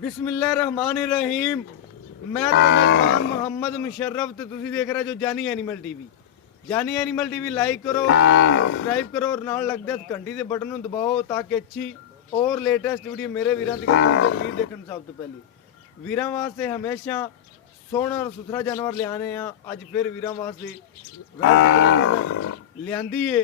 बिस्मिल्लाहिर्रहमानिर्रहीम। मैं मेजबान मोहम्मद मुशर्रफ तो तुसी देख रहे जो जानी एनिमल टीवी। जानी एनिमल टीवी लाइक करो, सब्सक्राइब करो और नाल लगदे घंटी दे बटन नूं दबाओ ताकि अच्छी और लेटेस्ट वीडियो मेरे वीरां तक पहुंचे। वीर देखण सब तो पहले वीरां वास्ते हमेशा सोहना और सुथरा जानवर ले आने हैं। अज फिर वीरां वास्ते लियांदी है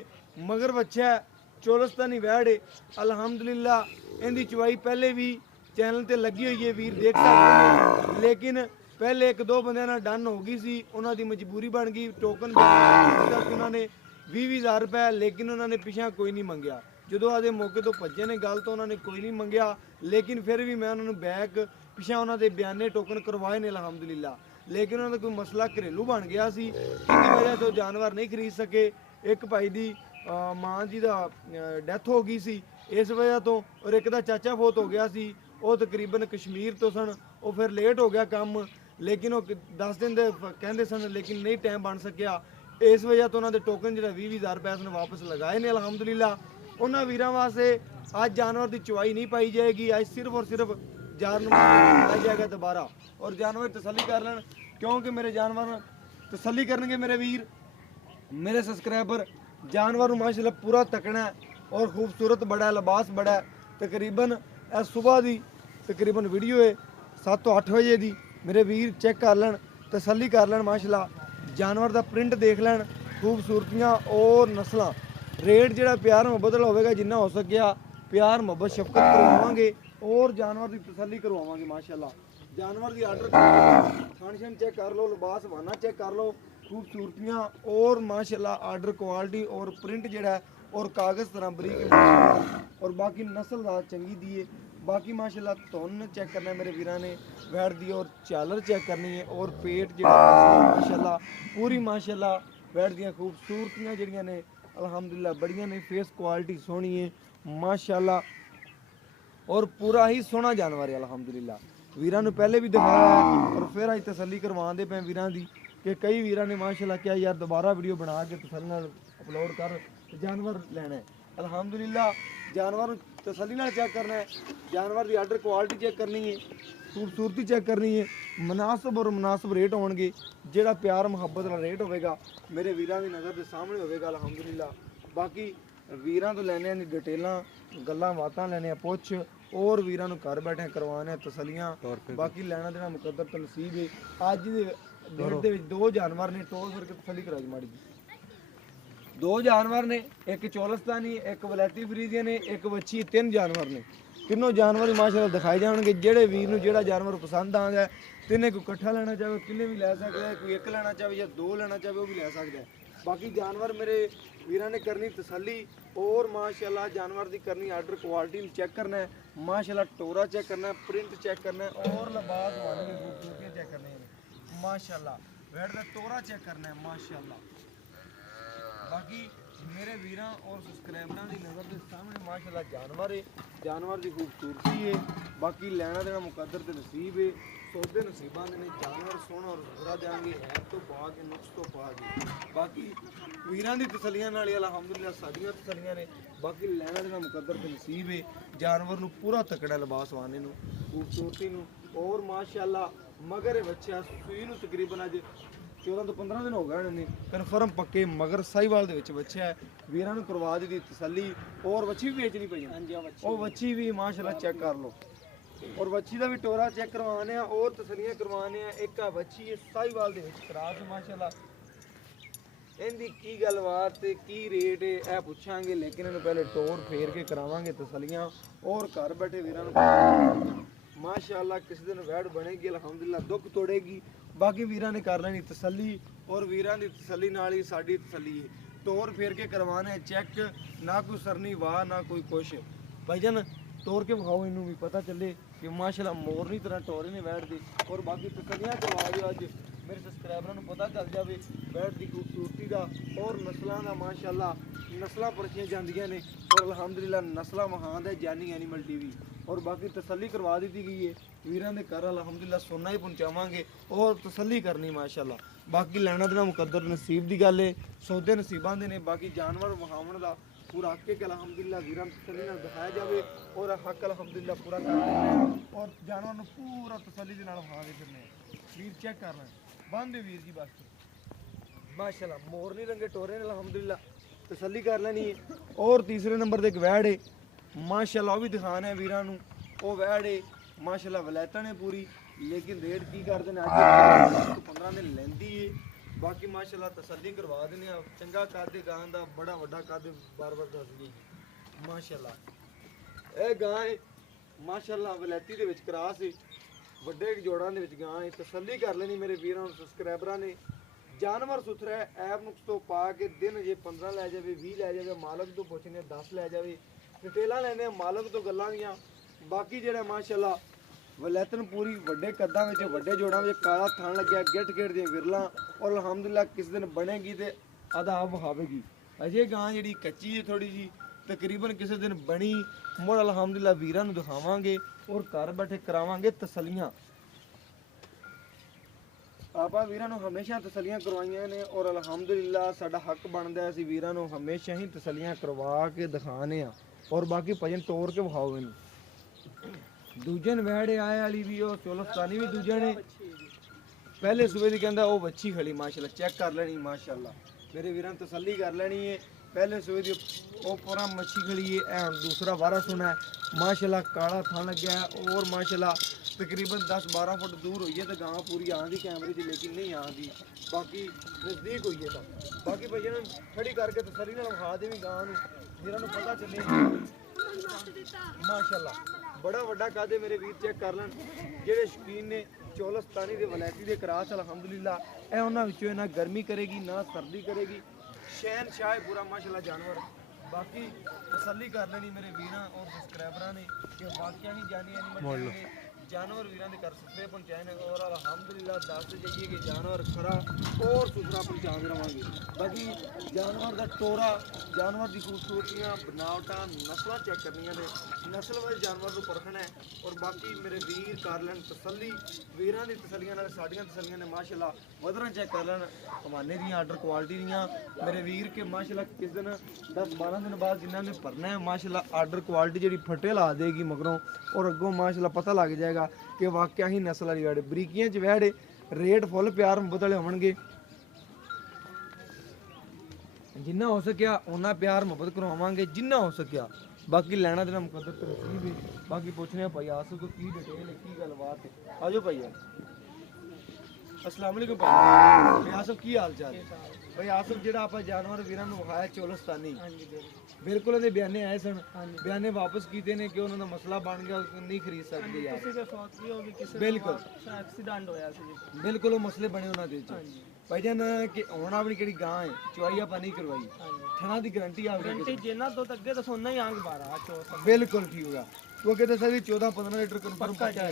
मगर बच्चा चोलस्तानी वैड़ है। अलहमदुलिल्लाह इनकी चुवाई पहले भी चैनल ते लगी हुई है, वीर देख सकते हैं। लेकिन पहले एक दो बंदे ना डन हो गई सी, उन्होंने मजबूरी बन गई। टोकन उन्होंने 20,000 रुपये, लेकिन उन्होंने पिछा कोई नहीं मंगया। जो आदे मौके तो भज्जे ने गल तो उन्होंने कोई नहीं मंगया, लेकिन फिर भी मैं उन्होंने बैक पिछा उन्होंने बयाने टोकन करवाए ने अलहमदुलिल्लाह। लेकिन उन्होंने कोई मसला घरेलू बन गया सी, जिसकी वजह से जानवर नहीं खरीद सके। एक भाई की माँ जी का डैथ हो गई सी इस वजह तो, और एक का चाचा फौत हो गया सी, वो तकरीबन कश्मीर तो सन। वो फिर लेट हो गया काम, लेकिन वो 10 दिन दे कहते सन, लेकिन नहीं टाइम बन सकिया। इस वजह तो उन्होंने टोकन जो 20,000 रुपये उसने वापस लगाए ने अलहमदुलिल्लाह। उन्होंने वीरों वास्ते अज जानवर की चुवाई नहीं पाई जाएगी। अज सिर्फ और सिर्फ जानवर बनाया जाएगा दोबारा, और जानवर तसली कर लें, क्योंकि मेरे जानवर तसली करेंगे मेरे वीर, मेरे सब्सक्राइबर। जानवर माशाल्लाह पूरा तकना है और खूबसूरत बड़ा है, लिबास बड़ा है। तकरीबन सुबह की तकरीबन वीडियो है 7 तो 8 बजे की। मेरे वीर चेक कर लैन, तसली कर लैन, माशाल्लाह जानवर का प्रिंट देख लैन, खूबसूरतियाँ और नस्ल। रेट जो प्यार मुहब्बत होगा जिन्ना हो सकिया प्यार मुहब्बत शफकत करवावांगे और जानवर की तसली करवावांगे। माशाल्लाह जानवर की आर्डर खान शान चेक कर लो, लिबास वाना चेक कर लो, खूबसूरतियाँ और माशाल्लाह आर्डर क्वालिटी और प्रिंट जड़ा है और कागज़ तरह बरीक और बाकी नस्ल चंगी दी है। बाकी माशाल्लाह तुन चेक करना है मेरे वीरां ने, वैट दी और चालर चेक करनी है और पेट जो माशाल्लाह पूरी माशाल्लाह वैट दियाँ खूबसूरतियाँ जड़ियाँ ने अल्हम्दुलिल्लाह बढ़िया ने। फेस क्वालिटी सोहनी है माशाल्लाह और पूरा ही सोहना जानवर है अल्हम्दुलिल्लाह। वीरां नूं पहले भी दिखाया है और फिर अज तसली करवाते पे वीरां दी कि कई वीरां ने माशाल्लाह क्या यार दोबारा वीडियो बना के तसली नाल अपलोड कर जानवर लेना है। अल्हम्दुलिल्लाह जानवर तसली नाल चेक करना है, जानवर की आर्डर क्वालिटी चेक करनी है, खूबसूरती चेक करनी है, मुनासिब और मुनासिब रेट होणगे। जिहड़ा प्यार मुहब्बत वाला रेट होगा मेरे वीरां की नज़र के सामने होगा अल्हम्दुलिल्लाह। बाकी वीरां तो लैने दी डिटेलां गल्लां बातां लैने पुछ और वीरां नूं घर बैठे करवाने तसलियां। बाकी लैना देना मुकद्दर तो नसीब है। अज दे डेट दे विच 2 जानवर ने टोल फिर के तसली करा दी माड़ी जी। 2 जानवर ने, एक चोलस्तानी, एक वलैती फ्रीजियन ने, एक वच्छी। 3 जानवर ने, तीनों जानवर माशाल्लाह दिखाए जाएंगे। जेड़े वीर नूं जेड़ा जानवर पसंद आ गया तिने कोई इकट्ठा लेना चाहे किन्ने भी लै सकता है, कोई एक लेना चाहे या 2 लेना चाहे वो भी लै सकता है। बाकी जानवर मेरे वीरां ने करनी तसली और माशाल्लाह जानवर की करनी आर्डर क्वालिटी चेक करना है, माशाल्लाह टोरा चेक करना है, प्रिंट चेक करना है और लिबास वाली खूबसूरतियाँ चेक करनी है माशाल्लाह। वेट का टोरा चेक करना है माशाल्लाह। बाकी मेरे वीरां और सब्सक्राइबरां की नज़र के सामने माशाल्लाह जानवर है, जानवर की खूबसूरती है। बाकी लैना देना मुकद्दर ते नसीब है, सौदे नसीबां दे ने। जानवर सोहना और बुरा देंगे ऐप तो पा के नुक्स तो पा के। बाकी वीरां की तसलियां नाल अल्हम्दुलिल्लाह साडियां तसलियां ने। बाकी लैना देना मुकद्दर ते नसीब है। जानवर नूं पूरा तकड़ा लिबास वाने नूं, खूबसूरती नूं और माशाल्लाह मगर बच्चा सूई नूं तकरीबन अज 14 तो 15 दिन हो गए ने कन्फर्म पक्के मगर साहिवाल दे विच बच्चा है। वीरां नूं करवा दी तसली और वच्छी भी बेचनी पई और वच्छी भी माशाल्लाह चेक कर लो और वच्छी का भी टोरा चेक करवाने और तसलियां करवाने। एक वच्छी है साहिवाल दे विच क्रॉस माशाल्लाह। इनकी की गलबात की रेट है यह पूछांगे, लेकिन इन्हें पहले टोर फेर के करावांगे तसलियां और घर बैठे वीरां माशाल्लाह किसी दिन वैड बनेगी अल्हम्दुलिल्लाह, दुख तोड़ेगी। बाकी वीरां ने कर लेनी तसली और वीरां की तसली नाल ही साडी तसली है। टोर फेर के करवाने चेक, ना कोई सरनी वाह ना कोई कुछ। भाईजान तोड़ के विखाओ इनू भी पता चले कि माशाल्लाह मोरनी तरह टोरे ने वैड दी। और बाकी तसलियां करवा दिओ अज मेरे सब्सक्राइबरां नूं पता चल जाए वैड की खूबसूरती का और नस्लों का। माशाल्लाह नस्लां परखियां जांदियां ने और अल्हम्दुलिल्लाह नस्लां महान है जानी एनिमल टीवी। और बाकी तसली करवा दी गई है वीरां दे घर अल्हम्दुलिल्लाह सोना ही पहुँचावांगे और तसली करनी माशाल्लाह। बाकी लैना देना मुकद्दर नसीब की गल है, सौदे नसीबां दे ने। बाकी जानवर वहावन का पूरा हक है कि अल्हम्दुलिल्लाह वीरां तसली नाल दिखाया जाए और हक अल्हम्दुलिल्लाह पूरा कर देना। और ਔਰ ਜਾਨਵਰ ਨੂੰ ਪੂਰਾ ਤਸੱਲੀ ਦੇ ਨਾਲ ਵਿਖਾ ਕੇ ਫਿਰਨੇ ਆ। ਵੀਰ ਚੈੱਕ ਕਰ ਲੈ ਬੰਦੇ ਵੀਰ ਜੀ ਬਸ ਮਾਸ਼ਾਅੱਲਾ ਮੋਰਨੀ ਰੰਗੇ ਟੋਰੇ ਨੇ ਅਲਹਮਦੁਲਿਲਾ ਤਸੱਲੀ ਕਰ ਲੈਣੀ ਹੈ। ਔਰ ਤੀਸਰੇ ਨੰਬਰ ਤੇ ਇੱਕ ਵੈੜ ਹੈ ਮਾਸ਼ਾਅੱਲਾ ਉਹ ਵੀ ਦਿਖਾਣਾ ਹੈ ਵੀਰਾਂ ਨੂੰ। ਉਹ ਵੈੜ ਹੈ ਮਾਸ਼ਾਅੱਲਾ ਵਲੈਤਨ ਹੈ ਪੂਰੀ ਲੇਕਿਨ ਰੇਟ ਕੀ ਕਰਦੇ ਨੇ ਅੱਜ 15 ਦਿਨ ਲੈਂਦੀ ਏ। ਬਾਕੀ ਮਾਸ਼ਾਅੱਲਾ ਤਸੱਲੀ ਕਰਵਾ ਦਿੰਦੇ ਆ। ਚੰਗਾ ਕੱਦ ਗਾਂ ਦਾ ਬੜਾ ਵੱਡਾ ਕੱਦ ਬਾਰ-ਬਾਰ ਦੱਸ ਜੀ ਮਾਸ਼ਾਅੱਲਾ। ਇਹ ਗਾਂ ਹੈ ਮਾਸ਼ਾਅੱਲਾ ਵਲੈਤੀ ਦੇ ਵਿੱਚ ਕਰਾਸ ਹੈ ਵੱਡੇ ਜੋੜਾਂ ਦੇ ਵਿੱਚ ਗਾਂ ਹੈ। ਤਸੱਲੀ ਕਰ ਲੈਣੀ ਮੇਰੇ ਵੀਰਾਂ ਨੂੰ ਸਬਸਕ੍ਰਾਈਬਰਾਂ ਨੇ। ਜਾਨਵਰ ਸੁਥਰਾ ਹੈ ਐਪ ਨੁਕਸ ਤੋਂ ਪਾ ਕੇ ਦਿਨ ਜੇ 15 ਲੈ ਜਾਵੇ 20 ਲੈ ਜਾਵੇ ਮਾਲਕ ਤੋਂ ਪੁੱਛਨੇ 10 ਲੈ ਜਾਵੇ ਡਿਟੇਲਾਂ ਲੈਂਦੇ ਆ ਮਾਲਕ ਤੋਂ ਗੱਲਾਂ ਦੀਆਂ। ਬਾਕੀ ਜਿਹੜਾ ਮਾਸ਼ਾਅੱਲਾ ਵਲੈਤਨ ਪੂਰੀ ਵੱਡੇ ਕੱਦਾਂ ਵਿੱਚ ਵੱਡੇ ਜੋੜਾਂ ਵਿੱਚ ਕਾਲਾ ਥਣ ਲੱਗਿਆ ਗਿੱਟ ਗਿੱਟ ਦੀਆਂ ਵਿਰਲਾਂ ਔਰ ਅਲਹਮਦੁਲਿਲਾ ਕਿਸ ਦਿਨ ਬਣੇਗੀ ਤੇ ਅਦਾ ਵਿਖਾਵੇਗੀ। ਅਜੇ ਗਾਂ ਜਿਹੜੀ ਕੱਚੀ ਹੈ ਥੋੜੀ ਜੀ ਤਕਰੀਬਨ ਕਿਸੇ ਦਿਨ ਬਣੀ ਮੁੜ ਅਲਹਮਦੁਲਿਲਾ ਵੀਰਾਂ ਨੂੰ ਦਿਖਾਵਾਂਗੇ ਔਰ ਘਰ ਬੈਠੇ ਕਰਾਵਾਂਗੇ ਤਸੱਲੀਆਂ। ਆਪਾਂ ਵੀਰਾਂ ਨੂੰ ਹਮੇਸ਼ਾ ਤਸੱਲੀਆਂ ਕਰਵਾਈਆਂ ਨੇ ਔਰ ਅਲਹਮਦੁਲਿਲਾ ਸਾਡਾ ਹੱਕ ਬਣਦਾ ਅਸੀਂ ਵੀਰਾਂ ਨੂੰ ਹਮੇਸ਼ਾ ਹੀ ਤਸੱਲੀਆਂ ਕਰਵਾ ਕੇ ਦਿਖਾਣੇ ਆ। ਔਰ ਬਾਕੀ ਭਜਨ ਤੋੜ ਕੇ ਵਿਖਾਓ ਇਹਨੂੰ। ਦੂਜੇ ਨਵੈੜੇ ਆਏ ਵਾਲੀ ਵੀ ਉਹ ਚੋਲਸਤਾਨੀ ਵੀ ਦੂਜੇ ਨੇ ਪਹਿਲੇ ਸੂਬੇ ਦੀ ਕਹਿੰਦਾ ਉਹ ਵੱਛੀ ਖੜੀ ਮਾਸ਼ਾਅੱਲਾ ਚੈੱਕ ਕਰ ਲੈਣੀ ਮਾਸ਼ਾਅੱਲਾ ਮੇਰੇ ਵੀਰਾਂ ਨੂੰ ਤਸੱਲੀ ਕਰ ਲੈਣੀ ਹੈ। ਪਹਿਲੇ ਸੂਬੇ ਦੀ ਉਹ ਪੂਰਾ ਮੱਛੀ ਖੜੀ ਹੈ। ਇਹ ਹੁਣ ਦੂਸਰਾ ਵਾਰਾ ਸੁਣਾ ਮਾਸ਼ਾਅੱਲਾ ਕਾਲਾ ਥਣ ਲੱਗਿਆ ਔਰ ਮਾਸ਼ਾਅੱਲਾ ਤਕਰੀਬਨ 10-12 ਫੁੱਟ ਦੂਰ ਹੋਈ ਹੈ ਤੇ ਗਾਂ ਪੂਰੀ ਆਂਦੀ ਕੈਮਰੇ 'ਚ ਲੇਕਿਨ ਨਹੀਂ ਆਂਦੀ ਬਾਕੀ ਨਜ਼ਦੀਕ ਹੋਈ ਹੈ ਤਾਂ ਬਾਕੀ ਭਈਆਂ ਨੂੰ ਖੜੀ ਕਰਕੇ ਤਸੱਲੀ ਨਾਲ ਵਿਖਾ ਦੇਵੀਂ ਗਾਂ ਨੂੰ ਵੀਰਾਂ ਨੂੰ ਪਤਾ ਚੱਲੇ ਮਾਸ਼ਾਅੱਲਾ ਬੜਾ ਵੱਡਾ ਕਾਦੇ ਮੇਰੇ ਵੀਰ ਚੈੱਕ ਕਰ ਲੈਣ ਜਿਹੜੇ ਸ਼ੌਕੀਨ ਨੇ ਚੋਲਸਤਾਨੀ ਦੇ ਵਲੈਤੀ ਦੇ ਕਰਾਸ ਅਲਹਮਦੁਲਿਲਾ ਇਹ ਉਹਨਾਂ ਵਿੱਚੋਂ ਨਾ ਗਰਮੀ ਕਰੇਗੀ ਨਾ ਸਰਦੀ ਕਰੇਗੀ ਸ਼ਹਿਨशाह ਪੂਰਾ ਮਾਸ਼ਾਅੱਲਾ ਜਾਨਵਰ। ਬਾਕੀ ਤਸੱਲੀ ਕਰ ਲੈਣੀ ਮੇਰੇ ਵੀਰਾਂ ਔਰ ਸਬਸਕ੍ਰਾਈਬਰਾਂ ਨੇ ਕਿ ਵਾਕਿਆ ਹੀ ਜਾਨੀ ਐਨੀਮਲ जानवर वीर के घर सुथरे पहुँचाए और अलहमदुलिल्लाह दस जाइए कि जानवर खरा और सुथरा पहुँचा रवांगे। बाकी जानवर का टोरा जानवर की खूबसूरतियाँ बनावटा नस्ल चेक करनिया ने नस्ल वाइज जानवर को परखना है और बाकी मेरे वीर कर लैन तसली वीर की तसलियाँ साड़ियाँ तसलियाँ ने माशाअल्लाह वधरा चेक कर लैन हवाने दी आर्डर क्वालिटी दियाँ मेरे वीर के माशाअल्लाह किस दिन 10-12 दिन बाद जिन्होंने भरना है माशाअल्लाह आर्डर क्वालिटी जी फटे ला देगी मगरों और अगों माशाअल्लाह पता लग जाएगा कि वाकया ही नस्ल वाली वैड़ बरीकियां च वैड़ रेट फुल प्यार मुहब्बत वाले होणगे जिन्ना हो सकिया उन्ना प्यार मुहब्बत करवावांगे जिन्ना हो सकिया। बाकी लेना देना मुकद्दर तरसीब है। बाकी पूछने भाई आसफ को की डिटेल है की गलबात है आजो भाई अस्सलाम वालेकुम भाई आसफ की हाल चाल भाई आसफ जेड़ा आप जानवर वीरां नूं विखाया चोलस्तानी बिल्कुल ਉਹਦੇ ਬਿਆਨੇ ਆਏ ਸਨ ਬਿਆਨੇ ਵਾਪਸ ਕੀਤੇ ਨੇ ਕਿ ਉਹਨਾਂ ਦਾ ਮਸਲਾ ਬਣ ਗਿਆ ਨਹੀਂ ਖਰੀਦ ਸਕਦੇ ਯਾਰ ਕਿਸੇ ਦੇ ਫੌਤ ਵੀ ਹੋ ਗਈ ਕਿਸੇ ਬਿਲਕੁਲ ਐਕਸੀਡੈਂਟ ਹੋਇਆ ਸੀ ਜੀ ਬਿਲਕੁਲ ਉਹ ਮਸਲੇ ਬਣੇ ਉਹਨਾਂ ਦੇ ਵਿੱਚ ਭਾਈਜਾਨ ਕਿ ਹੁਣ ਆਪਣੀ ਕਿਹੜੀ ਗਾਂ ਹੈ ਚੁਆਈ ਆਪਾਂ ਨਹੀਂ ਕਰਵਾਈ ਥਣਾ ਦੀ ਗਾਰੰਟੀ ਆ ਗਾਰੰਟੀ ਜਿੰਨਾ ਤੋਂ ਅੱਗੇ ਤਾਂ ਸੋਨਾ ਹੀ ਆਂਗ 12 ਬਿਲकुल ਠੀਕ ਹੋਗਾ ਕਿਉਂਕਿ ਤਾਂ ਸਭੀ 14-15 ਲੀਟਰ ਕਨਫਰਮ ਪੱਕਾ ਹੈ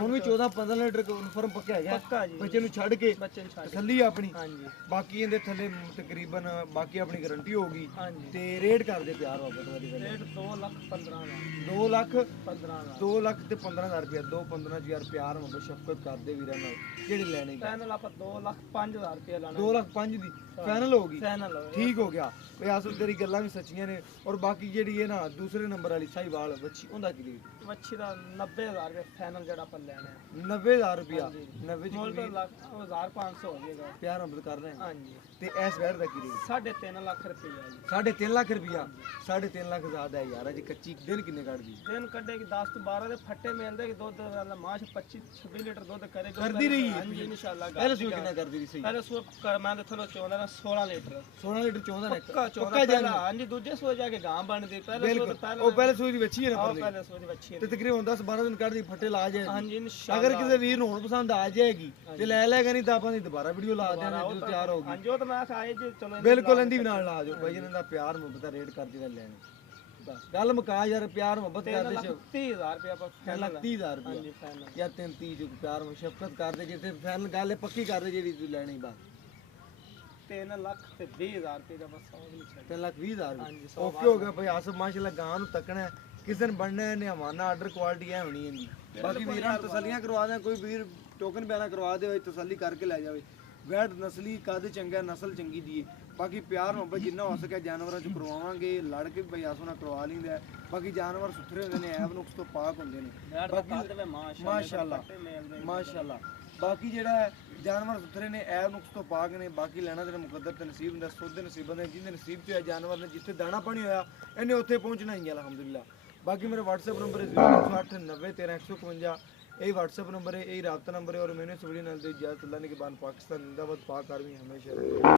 ਹੁਣ ਵੀ 14-15 ਲੀਟਰ ਕਨਫਰਮ ਪੱਕਾ ਹੈਗਾ ਬੱਚੇ ਨੂੰ ਛੱਡ ਕੇ ਤਸੱਲੀ ਆਪਣੀ ਬਾਕੀ ਇਹਦੇ ਥੱਲੇ ਤਕਰੀਬਨ ਬਾਕੀ ਆਪਣੀ ਗਾਰੰਟੀ ਹੋਊਗੀ ਤੇ ਰੇਟ ਕਰਦੇ ਪਿਆਰ ਬਾਬਤ ਵਾਲੀ ਰੇਟ 2 ਲੱਖ 15,000 ਰੁਪਏ 2-15,000 ਪਿਆਰ ਮੁਹੱਬਤ ਸ਼ਫਕਤ ਕਰਦੇ ਵੀਰਾਂ ਨਾਲ ਜਿਹੜੇ ਲੈਣੇ ਫਾਈਨਲ ਆਪਾਂ 2,05,000 ਰੁਪਏ ਲਾਣਾ 2,05,000 ਦੀ ਫਾਈਨਲ ਹੋਗੀ ਠੀਕ ਹੋ ਗਿਆ ਵੇ ਆਸੂ ਤੇਰੀ ਗੱਲਾਂ ਵੀ ਸੱਚੀਆਂ ਨੇ ਔਰ ਬਾਕੀ ਜਿਹੜੀ ਹੈ ਨਾ ਦੂਸਰੇ ਨੰਬਰ ਵਾਲੀ ਸਾਈਵਾਲ ਬੱਚੀ ਉਹਦਾ ਕੀ ਰੇਟ ਮੱਛੀ ਦਾ 90,000 ਰੁਪਏ ਫਾਈਨਲ ਜਿਹੜਾ ਆਪਾਂ ਲੈਣਾ ਹੈ 90,000 ਰੁਪਿਆ 90 ਚ 1,500 ਹੋ ਜਾਏਗਾ ਪਿਆਰ ਮੁਹੱਬਤ ਕਰ ਰਹੇ ਹਾਂਜੀ ਤੇ ਇਸ ਵੈਰ ਦਾ ਕੀ ਰੇਟ 3.5 ਲੱਖ ਰੁਪਏ ਜੀ 3.5 ਲੱਖ ਰੁਪਿਆ 3.5 ਲੱਖ ਜ਼ਿਆਦਾ ਹੈ ਯਾਰ ਅਜੇ ਕੱਚੀ ਦਿਨ ਕਿੰਨੇ ਕੱਢਦੀ ਦਿਨ ਕੱਢੇਗੀ 10 ਤੋਂ 12 ਦੇ ਫੱਟੇ ਮਿਲਦੇ ਕਿ ਦੁੱਧ ਵਾਲਾ ਮਾਸ਼ 25-26 ਲੀਟਰ ਦੁੱਧ ਕਰੇਗੀ ਕਰਦੀ ਰਹੀ ਹਾਂਜੀ ਇਨਸ਼ਾਅੱਲਾ ਪਹਿਲੇ ਸੂ ਕਿੰਨਾ ਕਰਦੀ ਰਹੀ ਸਹੀ ਪਹਿਲੇ ਸੂ ਮੈਂ ਤੇ ਤੁਹਾਨੂੰ ਚਾਹੁੰਦਾ ਨਾ 16 ਲੀਟਰ ਚਾਹੁੰਦਾ ਨੇ ਪੱਕਾ ਜਾਨਾ ਹਾਂਜੀ ਦੂਜੇ ਸੂ ਜਾ ਕੇ ਗਾਂ ਬਣਦੀ ਪਹਿਲੇ ਸੂ ਉਹ ਪਹਿਲੇ ਸੂ ਦੀ ਬੱਚੀ ਹੈ ਨਾ ਪਹਿਲੇ ਸੂ ਦੀ ਬੱਚੀ ਹੈ ਤੇ ਤਕਰੀਬਨ 10-12 ਦਿਨ ਕੱਢਦੀ ਫੱਟੇ ਲਾ ਜਾਏ ਹਾਂਜੀ ਇਨਸ਼ਾਅੱਲਾ ਅਗਰ ਕਿਸੇ ਵੀਰ ਨੂੰ ਹੁਣ ਪਸੰਦ ਆ ਜਾਏਗੀ ਤੇ ਲੈ ਲੈਗਾ ਨਹੀਂ ਤਾਂ ਆਪਾਂ ਦੀ ਦੁਬਾਰਾ ਵੀਡੀਓ ਲਾ ਦਿਆਂਗੇ ਜਦੋਂ ਤਿਆਰ ਹੋਗੀ ਹਾਂਜੀ ਉਹ ਤਾਂ ਮੈਂ ਆਏ ਜੇ ਚਲੋ ਬਿਲਕੁਲ ਇਹਦੀ ਵੀ ਨਾਲ ਲਾ ਦਿਓ ਭਾਈ ਇਹਨਾਂ ਦਾ ਪਿਆਰ ਮੁਹੱਬਤ ਦਾ ਰੇਟ ਕਰਦੇ ਲੈ ਲੈਣੇ ਬਸ ਗੱਲ ਮੁਕਾ ਯਾਰ ਪਿਆਰ ਮੁਹੱਬਤ ਕਰਦੇ 30000 ਰੁਪਏ ਆਪਾਂ ਫਾਈਨਲ 30000 ਰੁਪਏ ਹਾਂਜੀ ਫਾਈਨਲ ਜਾਂ 33 ਜੋ ਪਿਆਰ ਮੁਸ਼ਫਕਤ ਕਰਦੇ ਜਿੱਥੇ ਫਾਈਨਲ ਗੱਲ ਪੱਕੀ ਕਰਦੇ ਜਿਹੜੀ ਤੂੰ ਲੈਣੀ ਬਸ 3,20,000 ਰੁਪਏ ਦਾ ਬਸ 3,20,000 ਓਕੇ ਹੋ ਗਿਆ ਭਾਈ ਆਸਫ ਮਾਸ਼ਾਅੱਲਾ ਗਾਂ ਨੂੰ ਤੱਕਣਾ ਕਿਸ ਦਿਨ ਬਣਨਾ ਨੇ ਹਵਾਨਾ ਆਰਡਰ ਕੁਆਲਿਟੀ ਐ ਹੋਣੀ ਇਹਦੀ ਬਾਕੀ ਵੀਰਾਂ ਨੂੰ ਤਸੱਲੀਆਂ ਕਰਵਾ ਦਿਆਂ ਕੋਈ ਵੀਰ ਟੋਕਨ ਬਿਆਨਾ ਕਰਵਾ ਦੇ ਤਸੱਲੀ ਕਰਕੇ ਲੈ ਜਾਵੇ ਵੈਟ ਨਸਲੀ ਕੱਦ ਚੰਗਾ ਨਸਲ ਚੰਗੀ ਦੀ ਬਾਕੀ ਪਿਆਰ ਮੁਹੱਬਤ ਜਿੰਨਾ ਹੋ ਸਕੇ ਜਾਨਵਰਾਂ ਚ ਕਰਵਾਵਾਂਗੇ, ਲੜ ਕੇ ਬਈ ਆਸੋਂ ਨਾਲ ਕਰਵਾ ਲੈਂਦਾ ਹੈ। ਬਾਕੀ ਜਾਨਵਰ ਸੁਥਰੇ ਹੁੰਦੇ ਨੇ, ਐਬ ਨੁਕਸ ਤੋਂ ਪਾਕ ਹੁੰਦੇ ਨੇ। ਬਾਕੀ ਮਾਸ਼ਾਅੱਲਾ ਮਾਸ਼ਾਅੱਲਾ ਬਾਕੀ ਜਿਹੜਾ ਹੈ ਜਾਨਵਰ ਸੁਥਰੇ ਨੇ, ਐਬ ਨੁਕਸ ਤੋਂ ਪਾਕ ਨੇ। ਬਾਕੀ ਲੈਣਾ ਤੇਰੇ ਮੁਕੱਦਰ ਤੇ ਨਸੀਬ ਹੁੰਦਾ, ਸੋਦੇ ਨਸੀਬਾਂ ਦੇ ਜਿਹਦੇ ਨਸੀਬ ਚ ਹੋਇਆ ਜਾਨਵਰ ਨੇ, ਜਿੱਥੇ ਦਾਣਾ ਪਾਣੀ ਹੋਇਆ ਇਹਨੇ ਉੱਥੇ ਪਹੁੰਚਣਾ ਹੀ ਹੈ ਅਲਹਮਦੁਲਿਲਾ। ਬਾਕੀ ਮੇਰਾ WhatsApp ਨੰਬਰ ਹੈ 080 90 13 151। यही WhatsApp नंबर है, यही रब्ता नंबर है। और मैंने इस वीडियो नाल दे इजाजत। अल्लाह ने के बाद पाकिस्तान जिंदाबाद, पाक आर्मी हमेशा रहे।